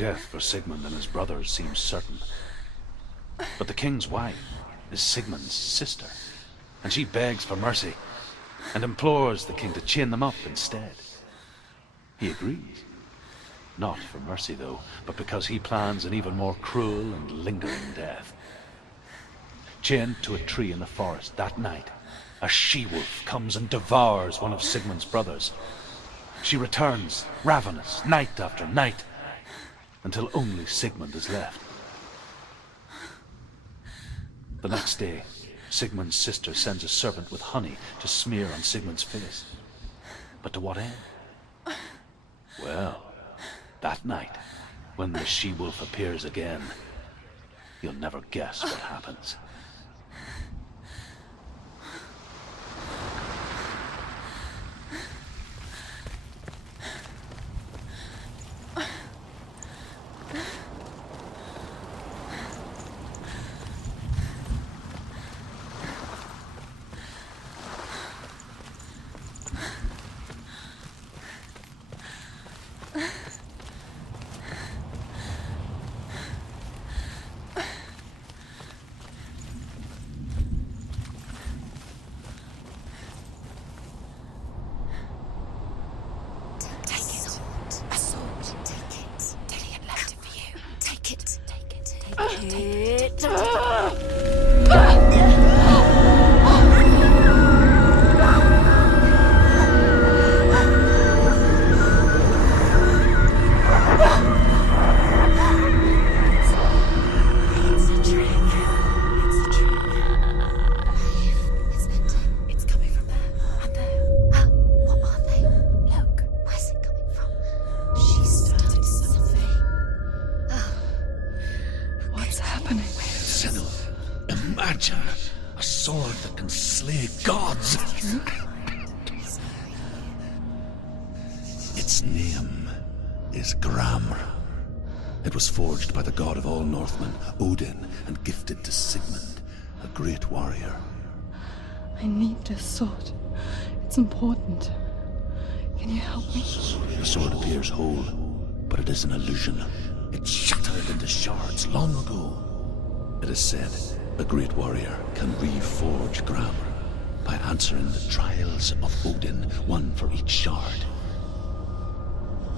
Death for Sigmund and his brothers seems certain. But the king's wife is Sigmund's sister, and she begs for mercy and implores the king to chain them up instead. He agrees. Not for mercy, though, but because he plans an even more cruel and lingering death. Chained to a tree in the forest that night, a she-wolf comes and devours one of Sigmund's brothers. She returns, ravenous, night after night, until only Sigmund is left. The next day, Sigmund's sister sends a servant with honey to smear on Sigmund's face. But to what end? Well, that night, when the she-wolf appears again, you'll never guess what happens. Its name is Grammar. It was forged by the god of all Northmen, Odin, and gifted to Sigmund, a great warrior. I need this sword. It's important. Can you help me? The sword appears whole, but it is an illusion. It shattered into shards long ago. It is said a great warrior can reforge Grammar by answering the trials of Odin, one for each shard.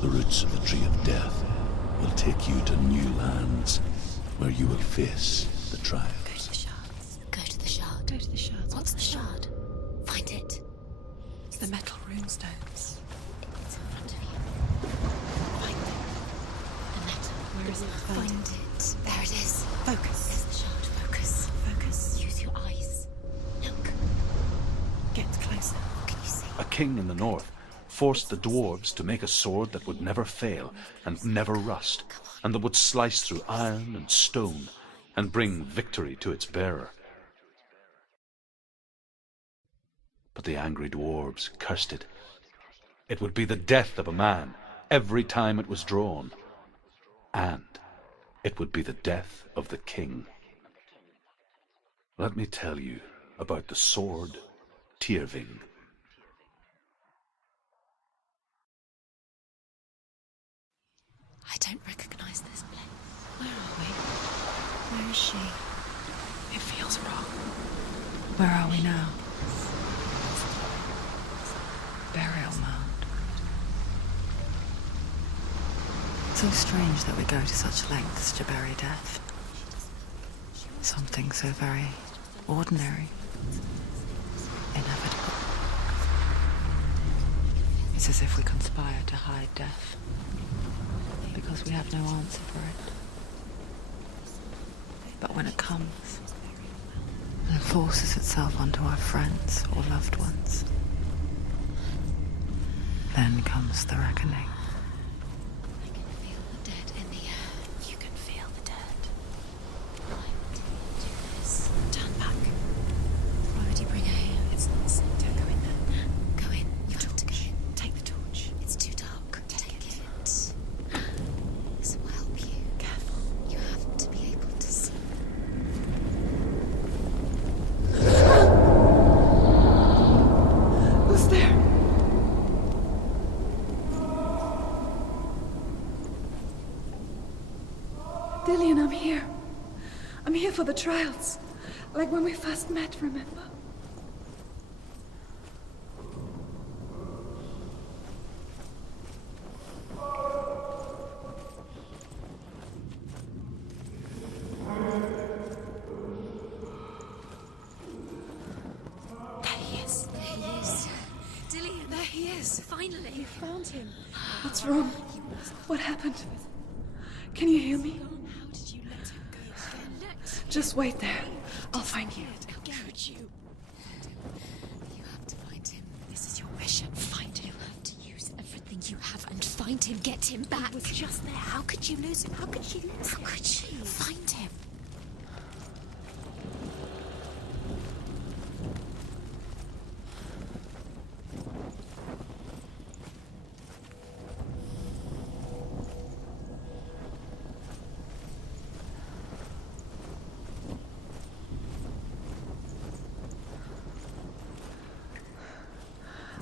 The roots of the Tree of Death will take you to new lands where you will face the trials. Go to the shards. Go to the shard. Go to the shards. What's the shard? Find it. It's the metal runestones. It's in front of you. Find them. The metal. Where is it? Find it. There it is. Focus. There's the shard. Focus. Focus. Use your eyes. Look. Get closer. What can you see? A king in the north forced the dwarves to make a sword that would never fail and never rust, and that would slice through iron and stone and bring victory to its bearer. But the angry dwarves cursed it. It would be the death of a man every time it was drawn, and it would be the death of the king. Let me tell you about the sword Tyrving. I don't recognize this place. Where are we? Where is she? It feels wrong. Where are we now? Burial mound. So strange that we go to such lengths to bury death. Something so very ordinary, inevitable. It's as if we conspire to hide death, because we have no answer for it. But when it comes and forces itself onto our friends or loved ones, then comes the reckoning. I can feel the dead in the air. You can feel the dead. Why would you do this? Turn back. Why would you bring her here? It's not safe. Don't go in there. Go in. You have to go in. Take the torch. It's too dark. Take it. This will help you. Careful. You have to be able to see. Who's there? Dillian, I'm here. I'm here for the trials. Like when we first met, remember? Finally! Found him. What's wrong? What happened? Can you hear me? How did you let him go? Just wait there. I'll find you. How could you? You have to find him. This is your mission. Find him. You have to use everything you have and find him. Get him back. He was just there. How could you lose him? How could she lose him? How could she? Find him.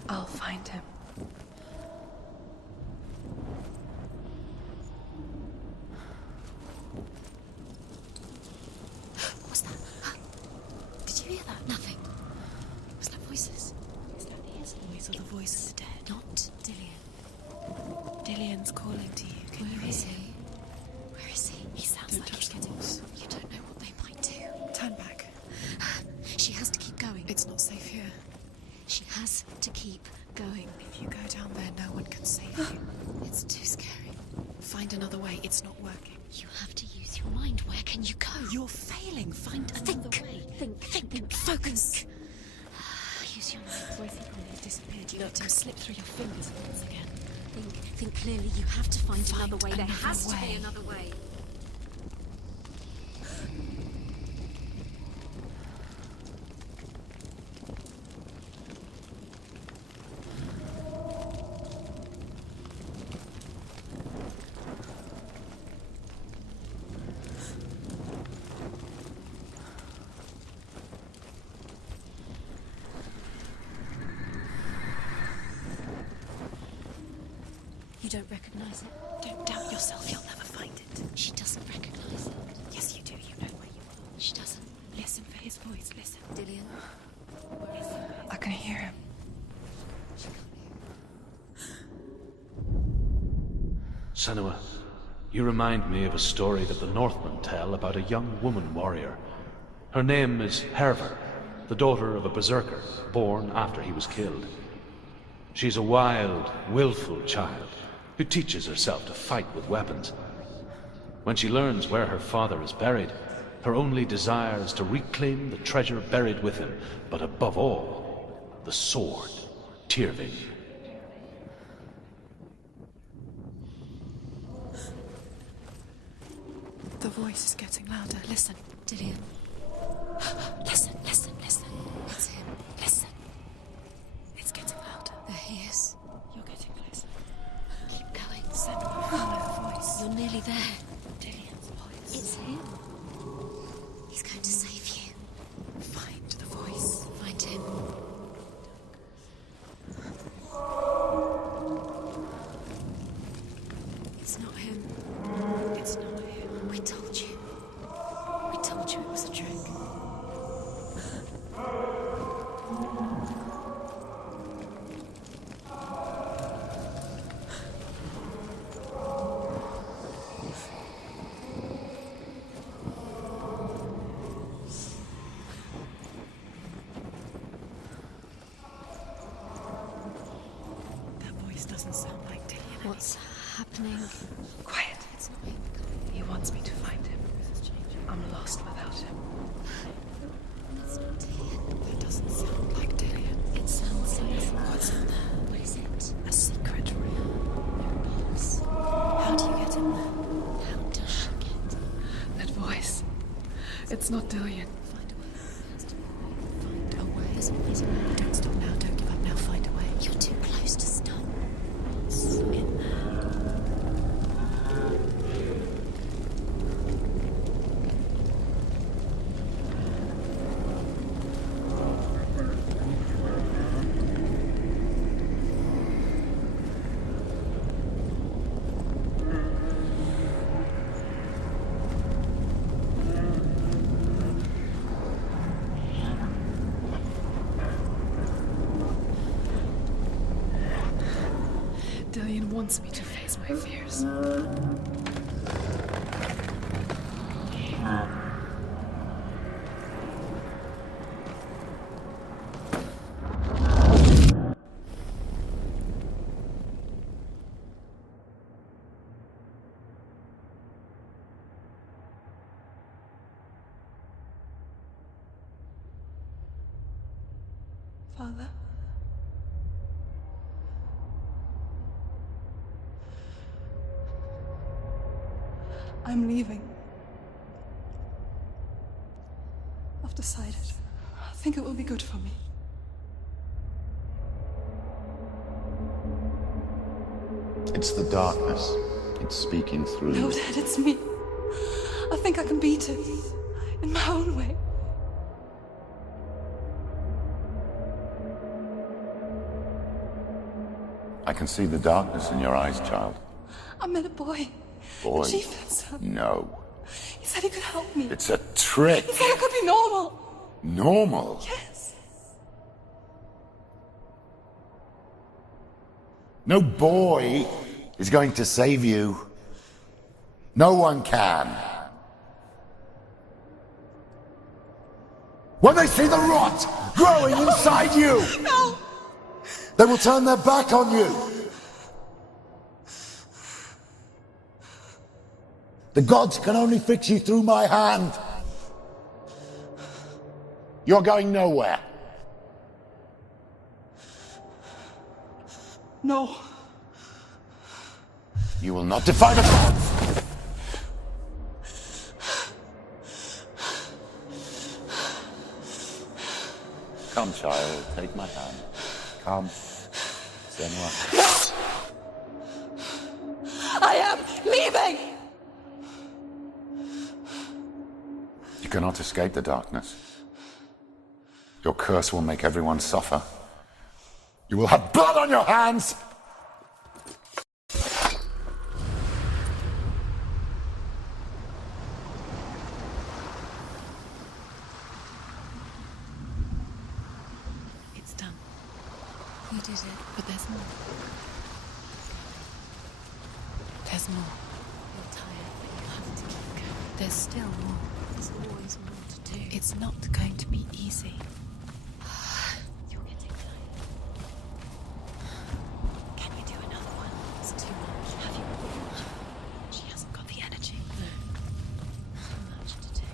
I'll find him. What was that? Did you hear that? Nothing. Was that voices? Is that his voice or the voice of the dead? Not Dillian. Dillian's calling to you. Can you hear him? Where is he? He sounds like he's getting close. You don't know what they might do. Turn back. She has to keep going. It's not safe here. She has to keep going. If you go down there, no one can save you. It's too scary. Find another way. It's not working. You have to use your mind. Where can you go? You're failing. Find another way. Think. Focus. Use your mind. Where's he gone? He's disappeared. You let him slip through your fingers once again. Think clearly. You have to find another way. There has to be another way. You don't recognize it? Don't doubt yourself, you'll never find it. She doesn't recognize it. Yes, you do. You know where you are. She doesn't. Listen for his voice. Listen. Dillian. I can hear him. She can't hear. Senua, you remind me of a story that the Northmen tell about a young woman warrior. Her name is Herver, the daughter of a berserker, born after he was killed. She's a wild, willful child who teaches herself to fight with weapons. When she learns where her father is buried, her only desire is to reclaim the treasure buried with him, but above all, the sword, Tyrving. The voice is getting louder. Listen. Dillian. Listen. It's him. Listen. It's getting louder. There he is. You're getting closer. Keep going. Senua, follow the voice. You're nearly there. Dillian's voice. It's him. He's going to save you. Find the voice. Find him. It's not him. It's not him. We told you. We told you it was a trick. That voice doesn't sound like Dillian. What's happening? Quiet. It's not him. He wants me to find him. I'm lost without him. It's not Dillian. That doesn't sound like Dillian. It sounds like what's in there? What is it? A secret room. Box. How do you get in there? How does she get? That voice. It's not Dillian. Find a way. Has to be a way. Find a way. There's always a way. Don't stop now. Don't give up now. Find a way. You're too close to stop. What's in there? Dillion wants me to face my fears. Father? I'm leaving. I've decided. I think it will be good for me. It's the darkness. It's speaking through No, you. Dad, it's me. I think I can beat it. In my own way. I can see the darkness in your eyes, child. I met a boy. Boy. The chieftain's son. No. He said he could help me. It's a trick. He said I could be normal. Normal. Yes. No boy is going to save you. No one can. When they see the rot growing inside you, No! they will turn their back on you. The gods can only fix you through my hand. You're going nowhere. No. You will not defy the gods. Come, child, take my hand. Come. Senua. I am leaving! You cannot escape the darkness. Your curse will make everyone suffer. You will have blood on your hands! It's done. You did it, but there's more. There's more. You're tired, but you have to keep going. There's still more. There's always more to do. It's not going to be easy. You're getting tired. Can you do another one? It's too much. Have you warned? She hasn't got the energy. No. Too much to do.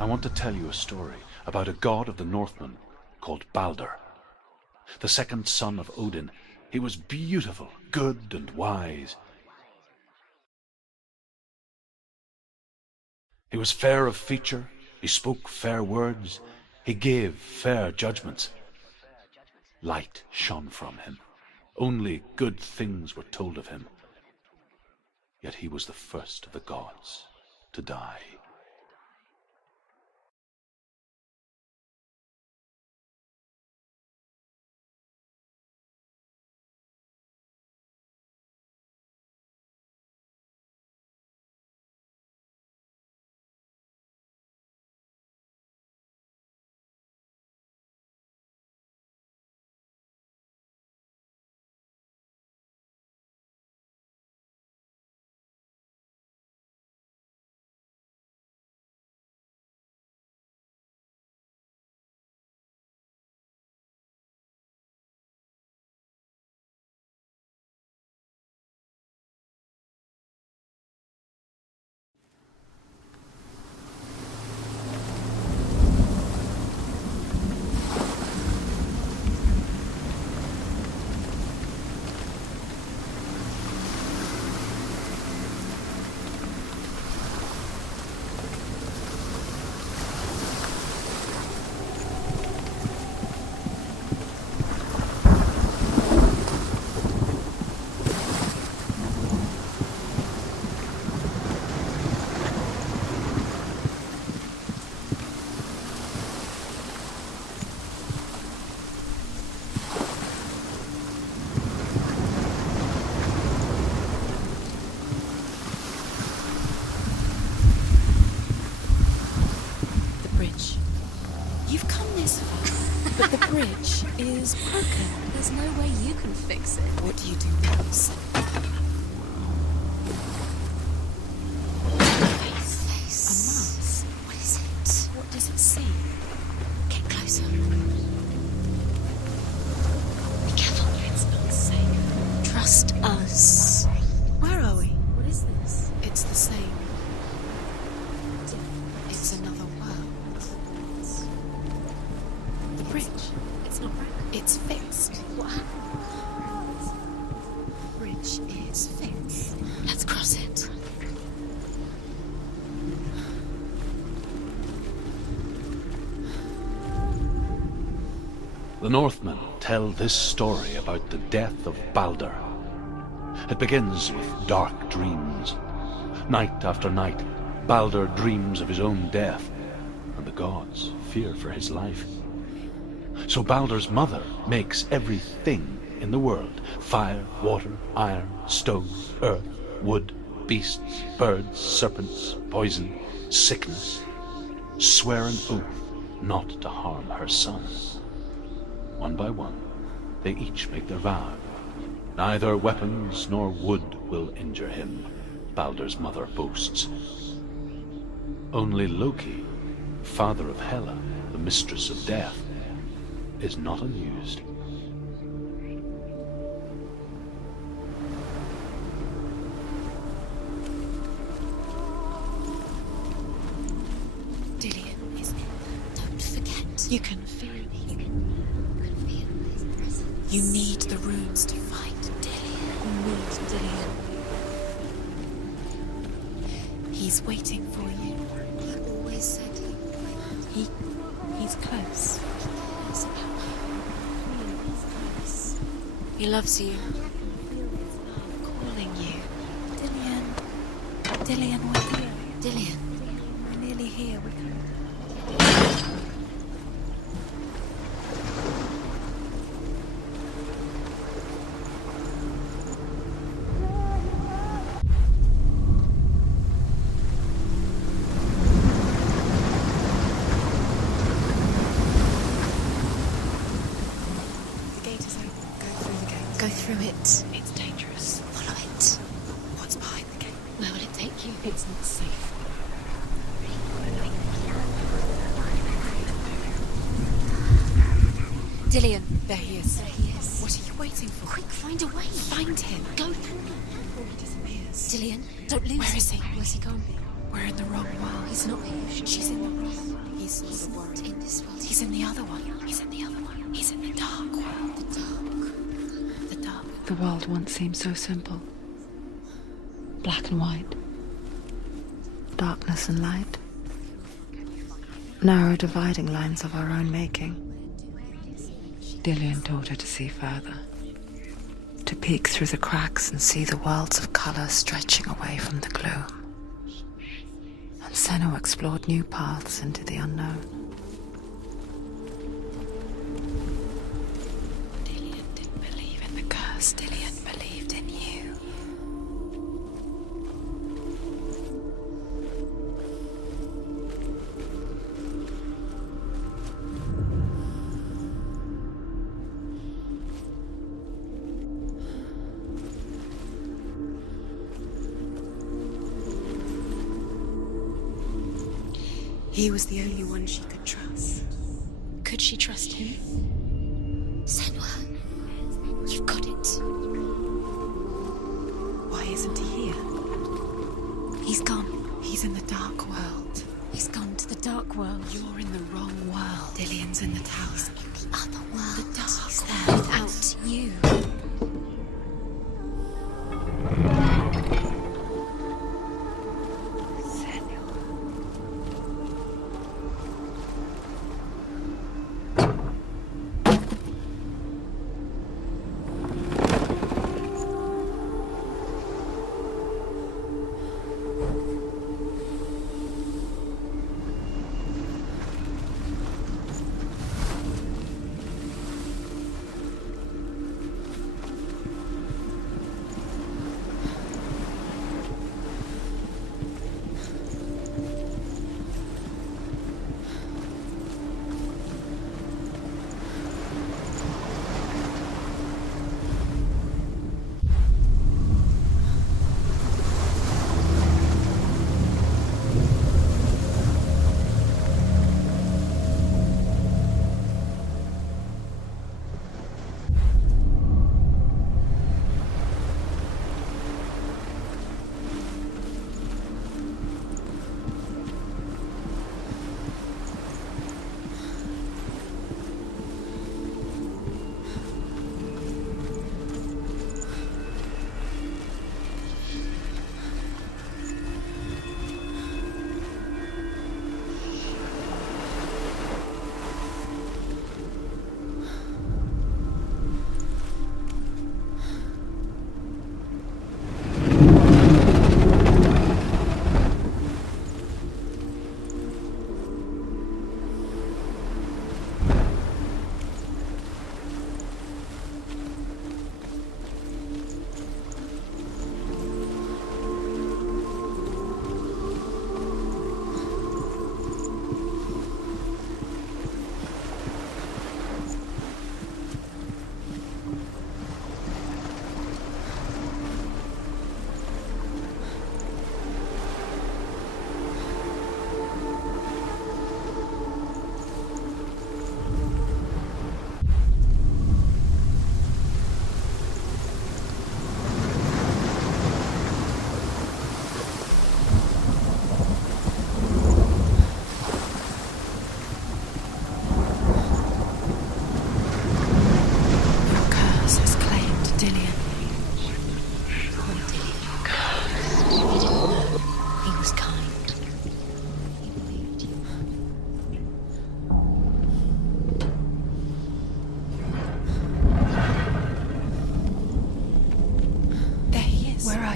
I want to tell you a story about a god of the Northmen called Balder. The second son of Odin. He was beautiful, good, and wise. He was fair of feature, he spoke fair words, he gave fair judgments. Light shone from him. Only good things were told of him. Yet he was the first of the gods to die. is broken. There's no way you can fix it. What do you do now? Face. A mask. What is it? What does it see? Get closer. Be careful. It's not safe. Trust us. Where are we? What is this? It's the same. It's another world. The bridge. It's not broken. It's fixed. What happened? The bridge is fixed. Let's cross it. The Northmen tell this story about the death of Baldur. It begins with dark dreams. Night after night, Baldur dreams of his own death, and the gods fear for his life. So Baldur's mother makes everything in the world: fire, water, iron, stone, earth, wood, beasts, birds, serpents, poison, sickness, swear an oath not to harm her son. One by one, they each make their vow. Neither weapons nor wood will injure him, Baldur's mother boasts. Only Loki, father of Hela, the mistress of death, is not amused. Dillion is it. Don't forget. You can feel it. You can feel his presence. You need the runes to fight Dillion. You need Dillion. He's waiting for you. He always said he's close. He loves you. Calling you. Dillion. Dillion, we're here. Dillion. We're nearly here. We can... Go through it. It's dangerous. Follow it. What's behind the gate? Where will it take you? It's not safe. Dillion. There he is. There he is. What are you waiting for? Quick, find a way. Find him. Go through him before he disappears. Dillion, don't lose him. Where is he? Where's he gone? We're in the wrong world. He's not here. She's in the wrong. He's not in this world. He's in the other one. He's in the other one. He's in the dark world. The dark. The world once seemed so simple. Black and white. Darkness and light. Narrow dividing lines of our own making. Dillion taught her to see further. To peek through the cracks and see the worlds of colour stretching away from the gloom. And Senua explored new paths into the unknown. Dillion believed in you. He was the only one she could trust. Could she trust him? Senua. You've got it. Why isn't he here? He's gone. He's in the dark world. He's gone to the dark world. You're in the wrong world. Dillion's in the tower. He's in the other world. The dark He's there without you.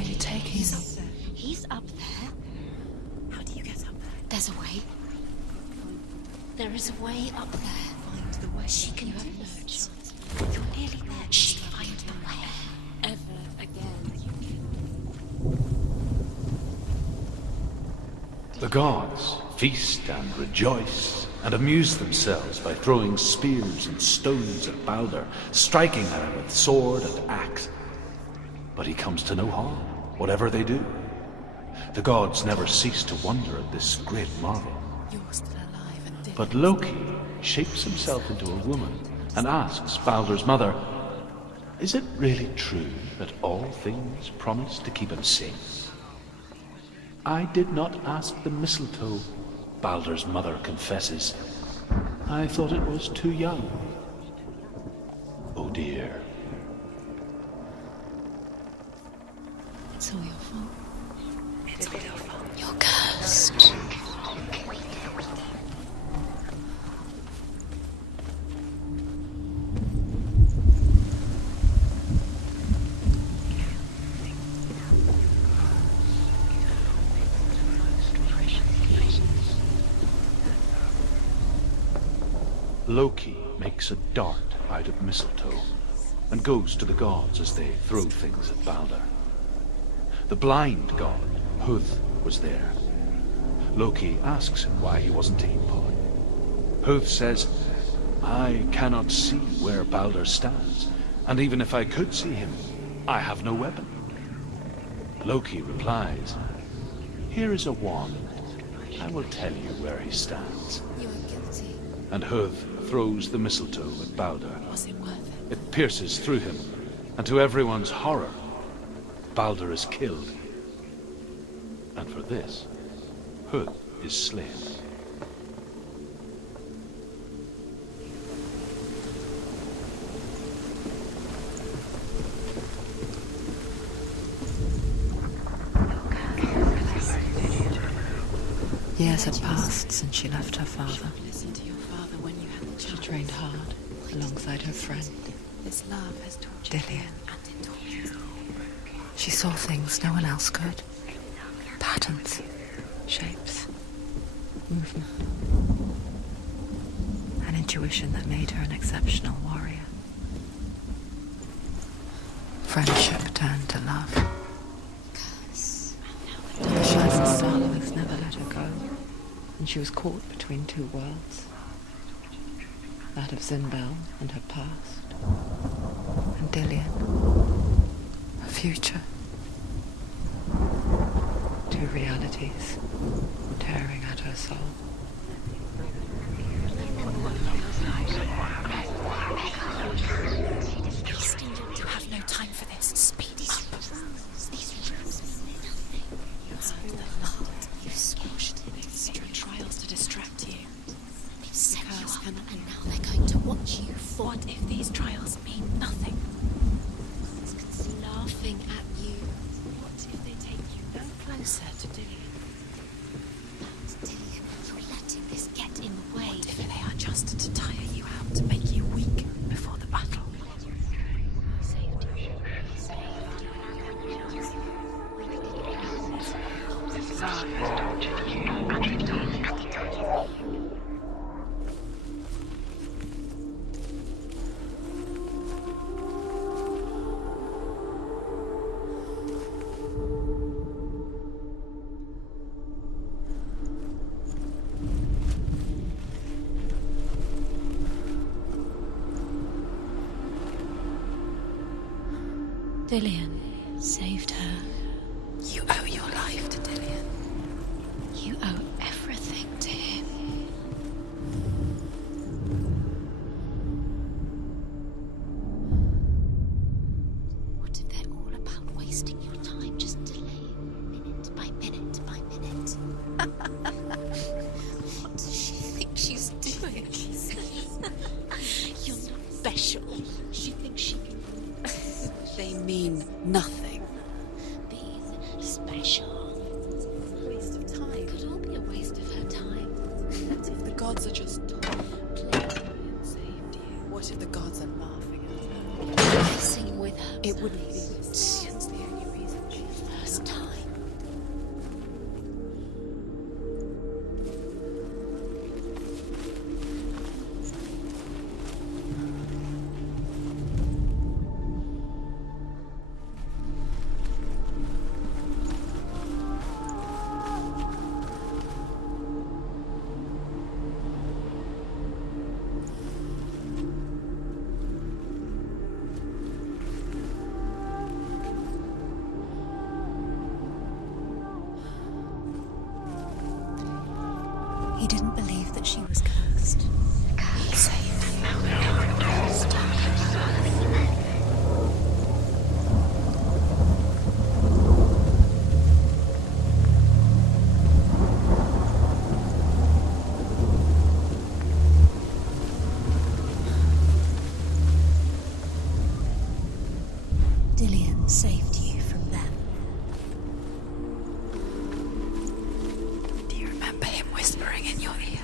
are you taking He's me? up there. He's up there. How do you get up there? There's a way. There is a way up there. Find the way. She can You do have no it. chance. You're nearly there. She find the way. Ever again. The gods feast and rejoice and amuse themselves by throwing spears and stones at Balder, striking at him with sword and axe. But he comes to no harm, whatever they do. The gods never cease to wonder at this great marvel. You're still alive and dead. But Loki shapes himself into a woman and asks Balder's mother, is it really true that all things promise to keep him safe? I did not ask the mistletoe, Balder's mother confesses. I thought it was too young. Oh dear. It's all your fault. It's all your fault. You're cursed. Loki makes a dart out of mistletoe and goes to the gods as they throw things at Balder. The blind god, Huth, was there. Loki asks him why he wasn't taking part. Huth says, I cannot see where Balder stands, and even if I could see him, I have no weapon. Loki replies, here is a wand. I will tell you where he stands. You are guilty. And Huth throws the mistletoe at Balder. Was it worth it? It pierces through him, and to everyone's horror, Balder is killed. And for this, Huth is slain. Years had passed since she left her father. Listen to your father when you had the She chance. trained hard alongside her friend, This love has taught you. Dillian. And it taught you. She saw things no one else could. Patterns, shapes, movement. An intuition that made her an exceptional warrior. Friendship turned to love. Curse. The shining starlights never let her go, and she was caught between two worlds. That of Zinbel and her past, and Dillian, her future. Two realities tearing at her soul. You have no time for this. Speed up. You've squashed Extra trials to distract you. They've set you Curse up, cannot- and now they're going to watch you fall. What if these trials mean nothing? Laughing at you. What if they take you no closer to Dillian? Dillian, you're letting this get in the way. What if they are just to tire you out, to make you weak before the battle? Dillian saved her. You owe your life to Dillian. You owe everything to him. What if they're all about wasting your time, just delaying minute by minute by minute? What does she think she's doing? You're not special. She thinks she can They mean nothing. be special. Waste of It time. could all be a waste of her time. What if the gods are just playing saved you? What if the gods are laughing at her? Messing with her. It wouldn't be mind. this. It's the only reason she's there. Dillion saved you from them. Do you remember him whispering in your ear?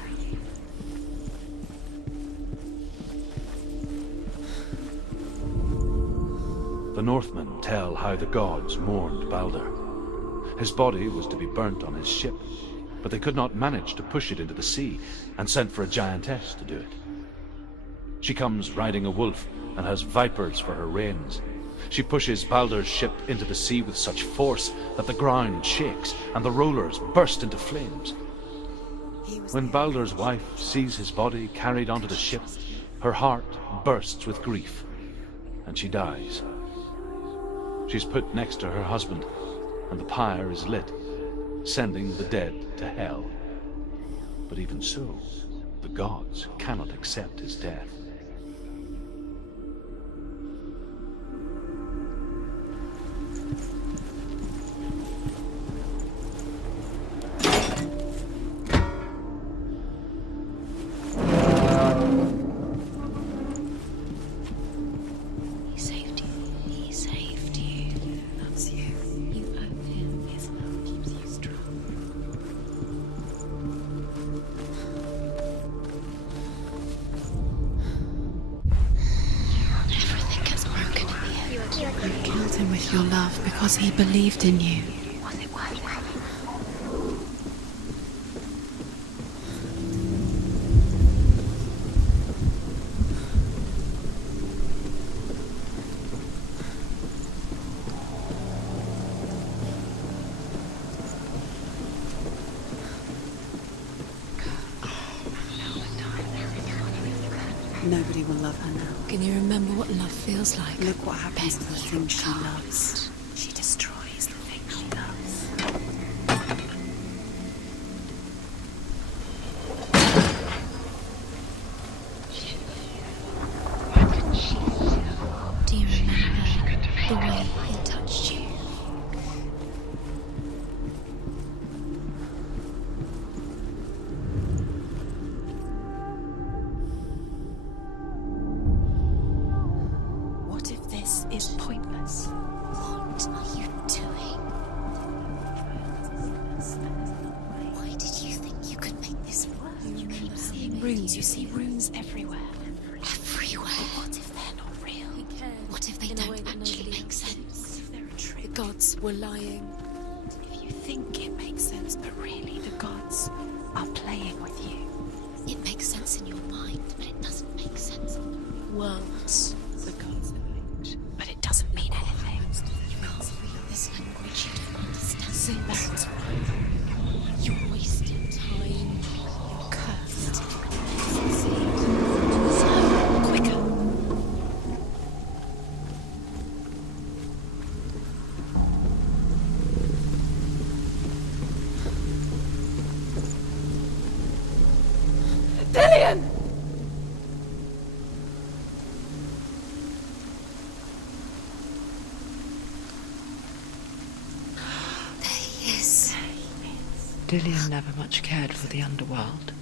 The Northmen tell how the gods mourned Balder. His body was to be burnt on his ship, but they could not manage to push it into the sea, and sent for a giantess to do it. She comes riding a wolf and has vipers for her reins. She pushes Balder's ship into the sea with such force that the ground shakes and the rollers burst into flames. When Balder's wife sees his body carried onto the ship, her heart bursts with grief, and she dies. She's put next to her husband, and the pyre is lit, sending the dead to hell. But even so, the gods cannot accept his death. He saved you. He saved you. That's you. You owe him. His love keeps you strong. Everything gets broken in the end. You killed him with your love because he believed in you. Was it worth it? Nobody will love her now. Can you remember what love feels like? Look what happens to the things she loves. She destroys the things she loves. Do you remember the way he touched you? What if this is pointless? What are you doing? Why did you think you could make this work? You keep seeing Runes, you see runes everywhere. everywhere. What if they're not real? What if they In a way don't that actually nobody make else sense? thinks? They're a trick. The gods were lying. If you think it makes sense, but really the gods are playing with you. It makes sense in your mind, but it doesn't make sense on the Worlds. The gods are linked, but it doesn't mean anything. You can't read this language, you don't understand. Say that. You're wasting time. You're cursed. Succeed. So, quicker. Dillion! There he is. Dillion never much cared for the underworld,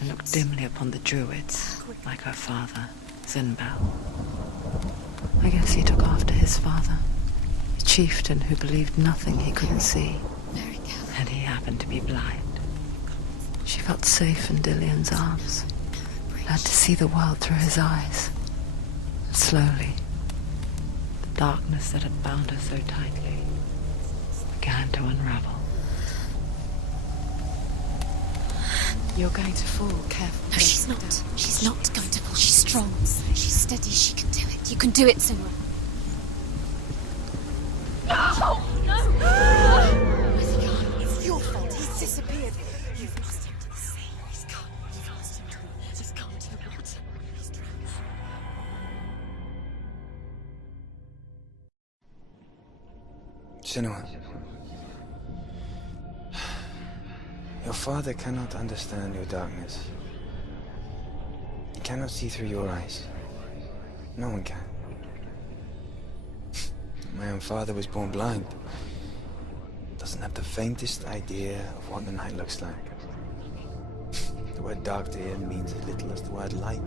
and looked dimly upon the druids, like her father, Zinbel. I guess he took after his father, a chieftain who believed nothing he couldn't see, Very careful. and he happened to be blind. She felt safe in Dillion's arms, learned to see the world through his eyes. And slowly, the darkness that had bound her so tightly began to unravel. You're going to fall. Careful. No, she's not. She's not going to fall. She's strong. She's steady. She can do it. You can do it, Senua. Where's he gone? It's your fault. He's disappeared. You've lost him to the sea. He's gone. You've lost him to the... He's gone to the water. He's drowned. Senua, your father cannot understand your darkness. He cannot see through your eyes. No one can. My own father was born blind. Doesn't have the faintest idea of what the night looks like. The word dark to him means as little as the word light.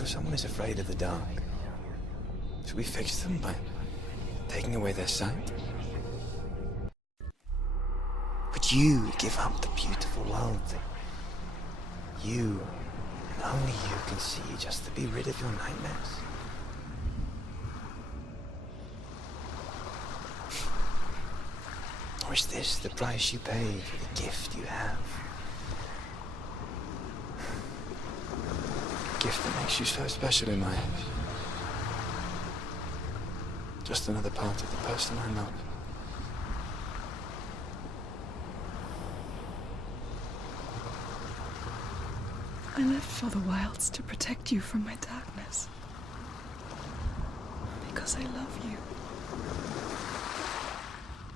So someone is afraid of the dark. Should we fix them by taking away their sight? Would you give up the beautiful world that you, and only you, can see just to be rid of your nightmares? Or is this the price you pay for the gift you have? A gift that makes you so special in my eyes. Just another part of the person I love. I lived for the wilds to protect you from my darkness. Because I love you.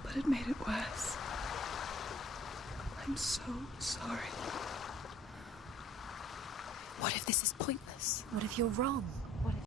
But it made it worse. I'm so sorry. What if this is pointless? What if you're wrong?